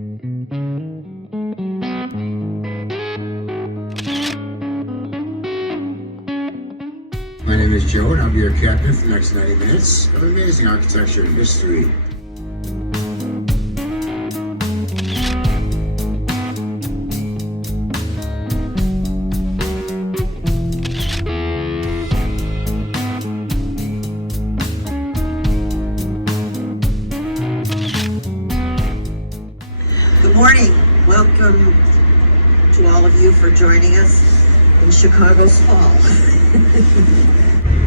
My name is Joe, and I'll be your captain for the next 90 minutes of amazing architecture and history. Good morning. Welcome to all of you for joining us in Chicago's fall.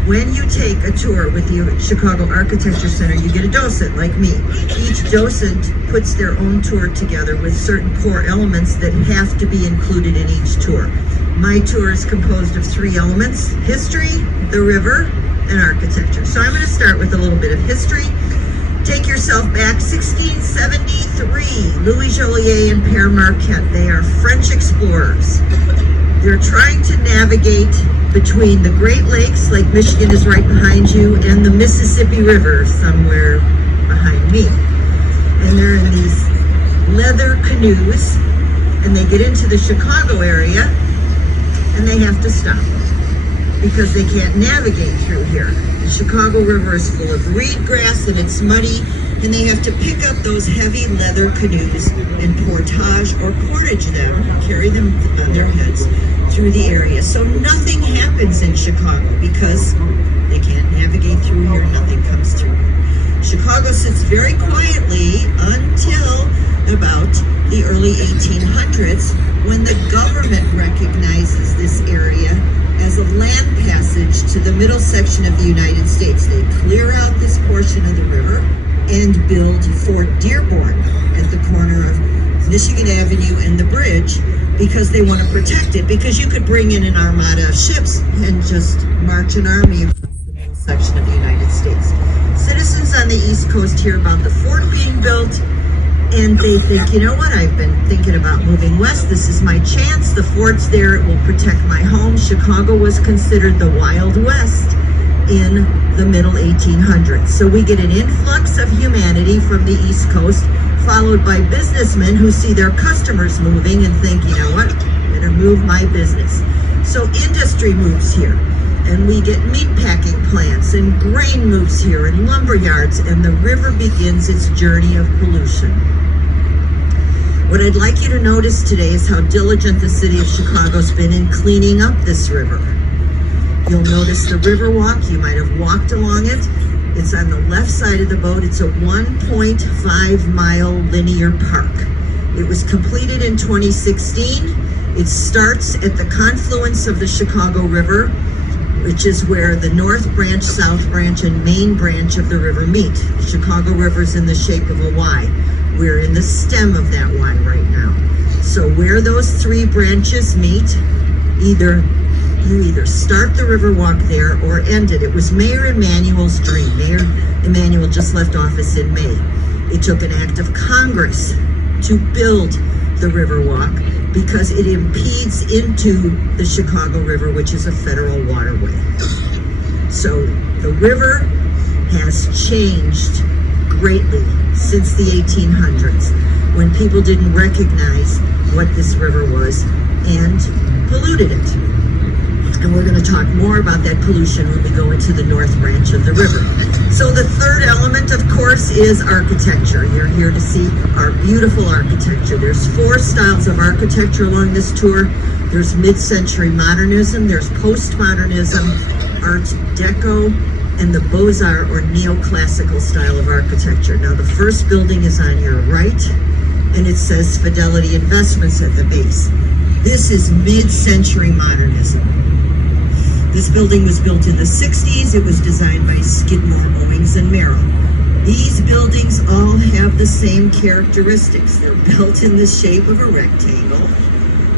When you take a tour with the Chicago Architecture Center, you get a docent like me. Each docent puts their own tour together with certain core elements that have to be included in each tour. My tour is composed of 3 elements: history, the river, and architecture. So I'm going to start with a little bit of history. Take yourself back, 1673, Louis Joliet and Père Marquette. They are French explorers. They're trying to navigate between the Great Lakes, Lake Michigan is right behind you, and the Mississippi River somewhere behind me. And they're in these leather canoes, and they get into the Chicago area, and they have to stop because they can't navigate through here. The Chicago River is full of reed grass and it's muddy, and they have to pick up those heavy leather canoes and portage or portage them, carry them on their heads through the area. So nothing happens in Chicago because they can't navigate through here, nothing comes through. Chicago sits very quietly until about the early 1800s, when the government recognizes this area as a land passage to the middle section of the United States. They clear out this portion of the river and build Fort Dearborn at the corner of Michigan Avenue and the bridge, because they want to protect it, because you could bring in an armada of ships and just march an army across the middle section of the United States. Citizens on the East Coast hear about the fort being built, and they think, you know what, I've been thinking about moving west. This is my chance. The fort's there. It will protect my home. Chicago was considered the Wild West in the middle 1800s. So we get an influx of humanity from the East Coast, followed by businessmen who see their customers moving and think, you know what, I'm gonna move my business. So industry moves here, and we get meatpacking plants, and grain moves here, and lumber yards, and the river begins its journey of pollution. What I'd like you to notice today is how diligent the city of Chicago's been in cleaning up this river. You'll notice the river walk. You might have walked along it. It's on the left side of the boat. It's a 1.5-mile linear park. It was completed in 2016. It starts at the confluence of the Chicago River, which is where the North Branch, South Branch, and Main Branch of the river meet. The Chicago River is in the shape of a Y. We're in the stem of that Y right now. So where those 3 branches meet, you either start the river walk there or end it. It was Mayor Emanuel's dream. Mayor Emanuel just left office in May. It took an act of Congress to build the river walk because it impedes into the Chicago River, which is a federal waterway. So the river has changed greatly since the 1800s, when people didn't recognize what this river was and polluted it. And we're going to talk more about that pollution when we go into the North Branch of the river. So the third element, of course, is architecture. You're here to see our beautiful architecture. There's 4 styles of architecture along this tour. There's mid-century modernism, there's postmodernism, Art Deco, and the Beaux-Arts or neoclassical style of architecture. Now the first building is on your right, and it says Fidelity Investments at the base. This is mid-century modernism. This building was built in the 60s. It was designed by Skidmore, Owings, and Merrill. These buildings all have the same characteristics. They're built in the shape of a rectangle.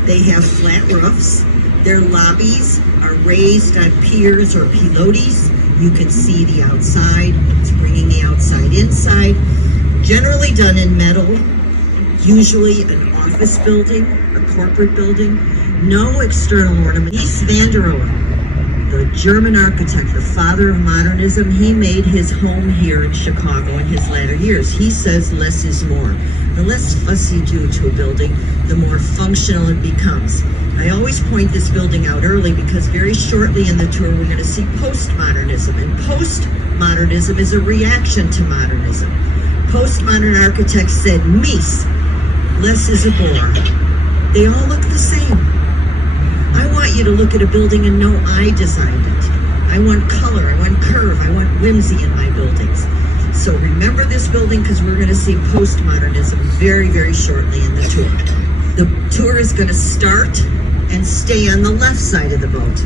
They have flat roofs. Their lobbies are raised on piers or pilotis. You can see the outside. It's bringing the outside inside. Generally done in metal, usually an office building, a corporate building. No external ornament. East Vanderohe, the German architect, the father of modernism, he made his home here in Chicago in his latter years. He says less is more. The less fuss you do to a building, the more functional it becomes. I always point this building out early because very shortly in the tour we're going to see postmodernism. And postmodernism is a reaction to modernism. Postmodern architects said, "Mies, less is a bore." They all look the same. I want you to look at a building and know I designed it. I want color, I want curve, I want whimsy in my buildings. So remember this building because we're going to see postmodernism very, very shortly in the tour. The tour is going to start and stay on the left side of the boat.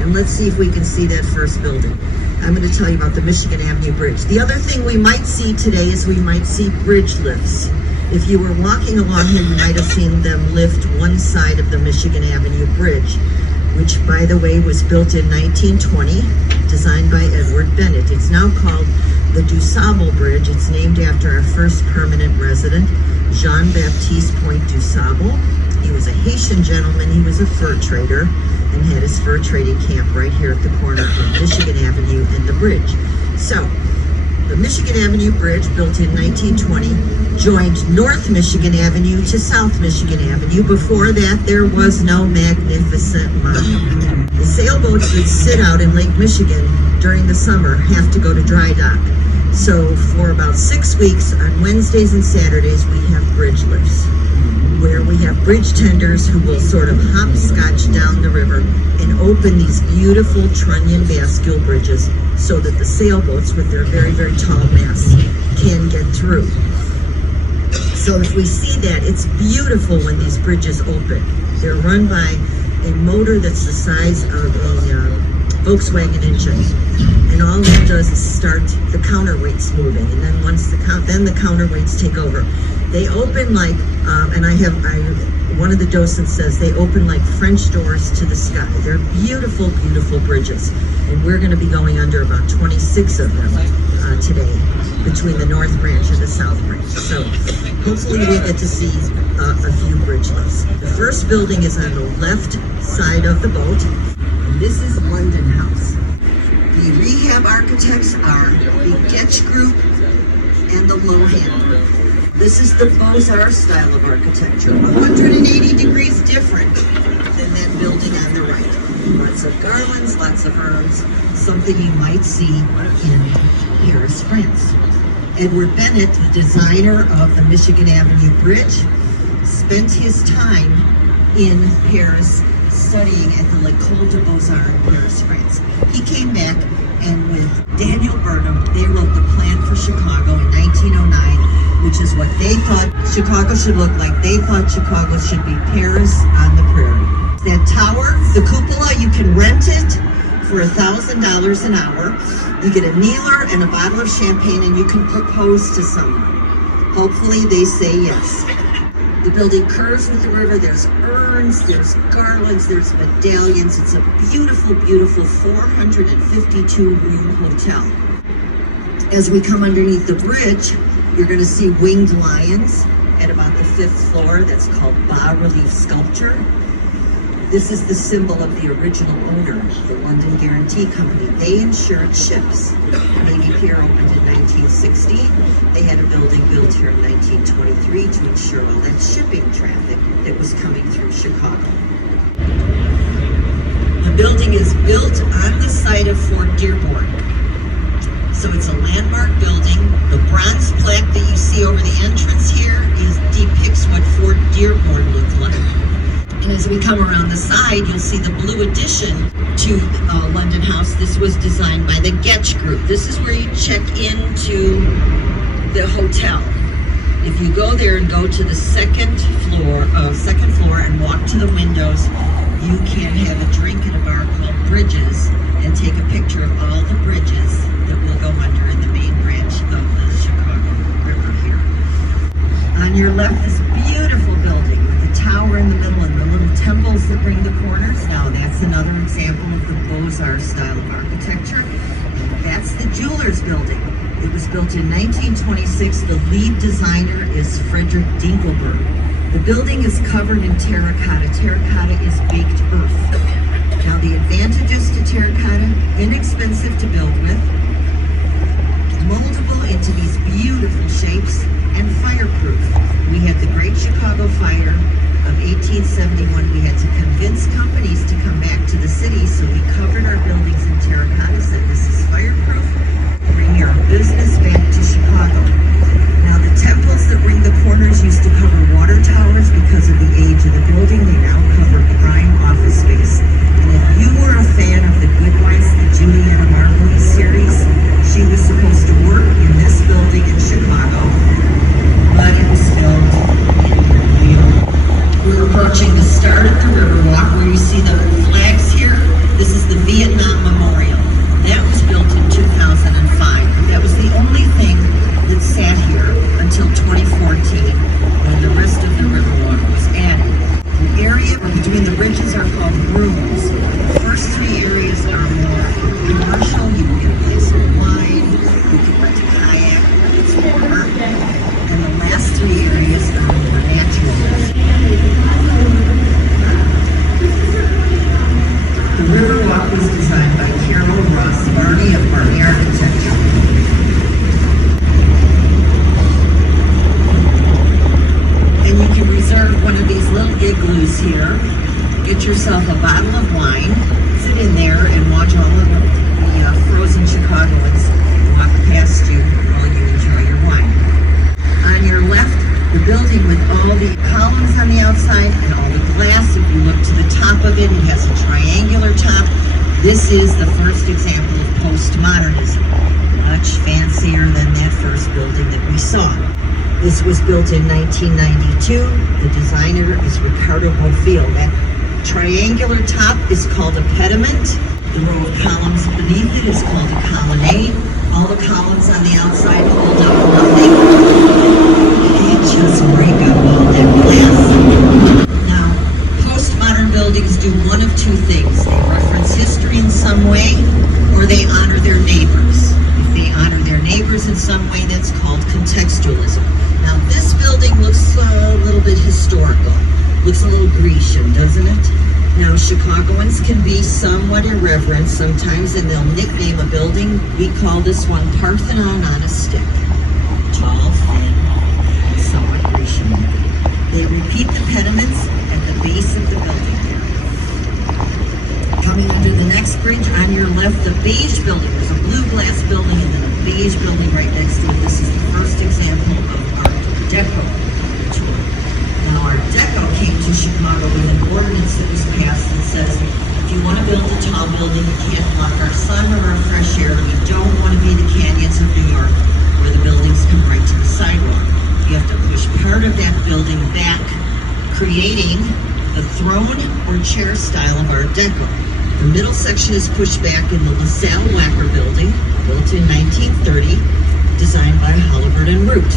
And let's see if we can see that first building. I'm going to tell you about the Michigan Avenue Bridge. The other thing we might see today is we might see bridge lifts. If you were walking along here, you might have seen them lift one side of the Michigan Avenue Bridge, which, by the way, was built in 1920, designed by Edward Bennett. It's now called the DuSable Bridge. It's named after our first permanent resident, Jean-Baptiste Point DuSable. He was a Haitian gentleman. He was a fur trader and had his fur trading camp right here at the corner of Michigan Avenue and the bridge. So, the Michigan Avenue Bridge, built in 1920, joined North Michigan Avenue to South Michigan Avenue. Before that, there was no magnificent monument. The sailboats that sit out in Lake Michigan during the summer have to go to dry dock. So for about 6 weeks, on Wednesdays and Saturdays, we have bridge lifts, where we have bridge tenders who will sort of hopscotch down the river and open these beautiful trunnion bascule bridges so that the sailboats with their very, very tall masts can get through. So if we see that, it's beautiful when these bridges open. They're run by a motor that's the size of a Volkswagen engine. And all it does is start the counterweights moving. And then once the counterweights take over. They open like, one of the docents says they open like French doors to the sky. They're beautiful, beautiful bridges. And we're going to be going under about 26 of them today, between the North Branch and the South Branch. So hopefully we get to see a few bridge lifts. The first building is on the left side of the boat. And this is London House. The rehab architects are the Getch Group and the Lohan Group. This is the Beaux-Arts style of architecture, 180 degrees different than that building on the right. Lots of garlands, lots of urns, something you might see in Paris, France. Edward Bennett, the designer of the Michigan Avenue Bridge, spent his time in Paris studying at the L'École des Beaux-Arts in Paris, France. He came back, and with Daniel Burnham, they wrote the plan for Chicago in 1909, which is what they thought Chicago should look like. They thought Chicago should be Paris on the prairie. That tower, the cupola, you can rent it for $1,000 an hour. You get a kneeler and a bottle of champagne, and you can propose to someone. Hopefully they say yes. The building curves with the river. There's urns, there's garlands, there's medallions. It's a beautiful, beautiful 452-room hotel. As we come underneath the bridge, you're going to see winged lions at about the 5th floor. That's called bas-relief sculpture. This is the symbol of the original owner, the London Guarantee Company. They insured ships. Navy Pier opened in 1960. They had a building built here in 1923 to insure all that shipping traffic that was coming through Chicago. The building is built on the site of Fort Dearborn. So it's a landmark building. The bronze plaque that you see over the entrance here depicts what Fort Dearborn looked like. And as we come around the side, you'll see the blue addition to London House. This was designed by the Getch Group. This is where you check into the hotel. If you go there and go to the second floor and walk to the windows, you can have a drink at a bar called Bridges and take a picture of all the bridges that will go under in the main branch of the Chicago River here. On your left, this beautiful building with the tower in the middle and the little temples that bring the corners. Now that's another example of the Beaux-Arts style of architecture. That's the Jewelers Building. It was built in 1926. The lead designer is Frederick Dinkelberg. The building is covered in terracotta. Terracotta is baked earth. Now the advantages to terracotta: inexpensive to build with, moldable into these beautiful shapes, and fireproof. We had the Great Chicago Fire of 1871. We had to convince companies to come back to the city, so we covered our buildings in terracotta, said this is fireproof, bring your business back to Chicago. Now the temples that ring the corners used to cover water towers because of the age of the building. They now cover prime office space. And if you were a fan of The Good Wife, the Juliana Margulies series, she was supposed to work in this building in Chicago, but it was filmed in Rio. We're approaching the start of the Riverwalk, where you see the flags here. This is the Vietnam Memorial. That was built in 2005. That was the only thing that sat here until 2014, when the rest of the Riverwalk was added. The area between the bridges are called rooms. The first three areas are more commercial. You can get a place of wine, you can rent a kayak, it's warmer. And the last three areas are more natural. The Riverwalk was designed by Carol Ross Barney of Barney Architecture. And you can reserve one of these little igloos here, get yourself a bottle of wine, sit in there and watch all of the frozen Chicagoans walk past you while you enjoy your wine. On your left, the building with all the columns on the outside and all the glass. If you look to the top of it, it has a triangular top. This is the first example of postmodernism, much fancier than that first building that we saw. This was built in 1992. The designer is Ricardo Bofill. That triangular top is called a pediment. The row of columns beneath it is called a colonnade. All the columns on the outside hold up nothing. And just break up all that glass. Now, postmodern buildings do one of two things. They reference history in some way, or they honor their neighbors. If they honor their neighbors in some way, that's called contextualism. Now, this building looks a little bit historical. Looks a little Grecian, doesn't it? Now, Chicagoans can be somewhat irreverent sometimes, and they'll nickname a building. We call this one Parthenon on a stick. Tall, thin, somewhat Grecian. They repeat the pediments at the base of the building. Coming under the next bridge, on your left, the beige building. There's a blue glass building and then a beige building right next to it. This is the first example of Art Deco tour. Now, Art Deco came to Chicago with an ordinance that was passed that says, if you want to build a tall building, you can't block our sun or our fresh air. We don't want to be the canyons of New York, where the buildings come right to the sidewalk. You have to push part of that building back, creating the throne or chair style of Art Deco. The middle section is pushed back in the LaSalle Wacker building, built in 1930, designed by Halliburton and Root.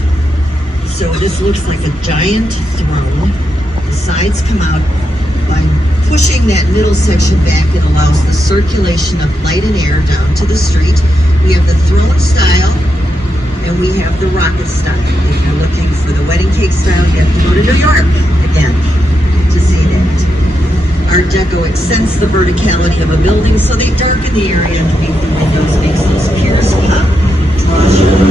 So this looks like a giant throne. The sides come out. By pushing that middle section back, it allows the circulation of light and air down to the street. We have the throne style, and we have the rocket style. If you're looking for the wedding cake style, you have to go to New York again to see that. Art Deco accents the verticality of a building, so they darken the area underneath the windows, makes those piers pop, draws you in.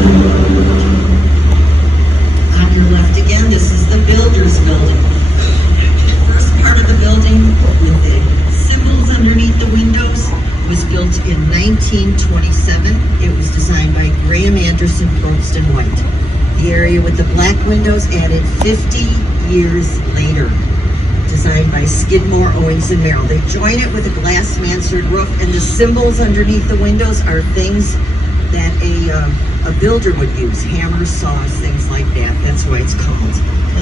On your left again, this is the Builder's Building. The first part of the building with the symbols underneath the windows was built in 1927. It was designed by Graham Anderson, Probst and White. The area with the black windows added 50 years later. Designed by Skidmore, Owings and Merrill. They join it with a glass mansard roof, and the symbols underneath the windows are things that a builder would use. Hammers, saws, things like that. That's why it's called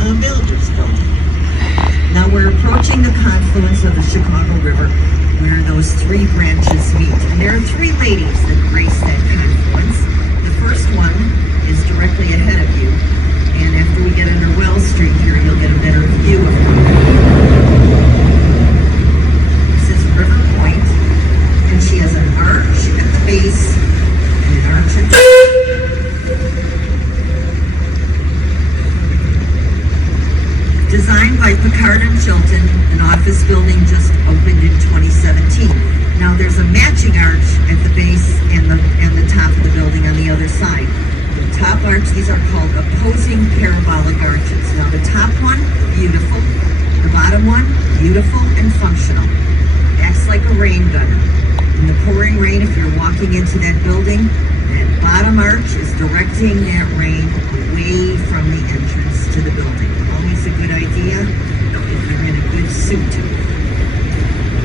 a builder's building. Now we're approaching the confluence of the Chicago River, where those three branches meet. And there are three ladies that grace that confluence. The first one is directly ahead of you. And after we get under Wells Street here, you'll get a better view of her. This is River Point, and she has an arch at the base and an arch at the Designed by Picard and Chilton, an office building just opened in 2017. Now there's a matching arch at the base and the top of the building on the other side. The top arch, these are called opposing parabolic arches. Now the top one, beautiful. The bottom one, beautiful and functional. Acts like a rain gutter. In the pouring rain, if you're walking into that building, that bottom arch is directing that rain away from the entrance to the building. Always a good idea if you're in a good suit.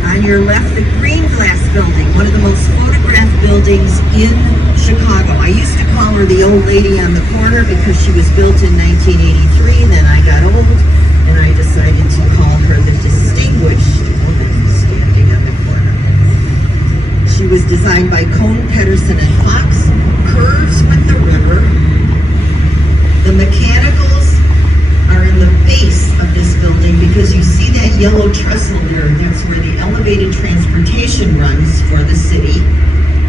On your left, the green glass building, one of the most photographed buildings in Chicago. I used to call her the old lady on the corner because she was built in 1983. Then I got old and I decided to call her the distinguished woman standing on the corner. She was designed by Cohn, Pedersen, and Fox. Curves with the river. The mechanicals are in the base of this building because you see that yellow trestle there. That's where the elevated transportation runs for the city.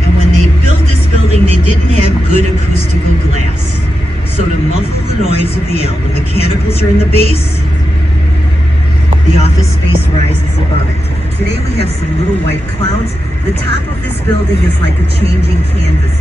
And when they built this building, they didn't have good acoustical glass. So to muffle the noise of the L, the mechanicals are in the base. The office space rises above it. Today we have some little white clouds. The top of this building is like a changing canvas.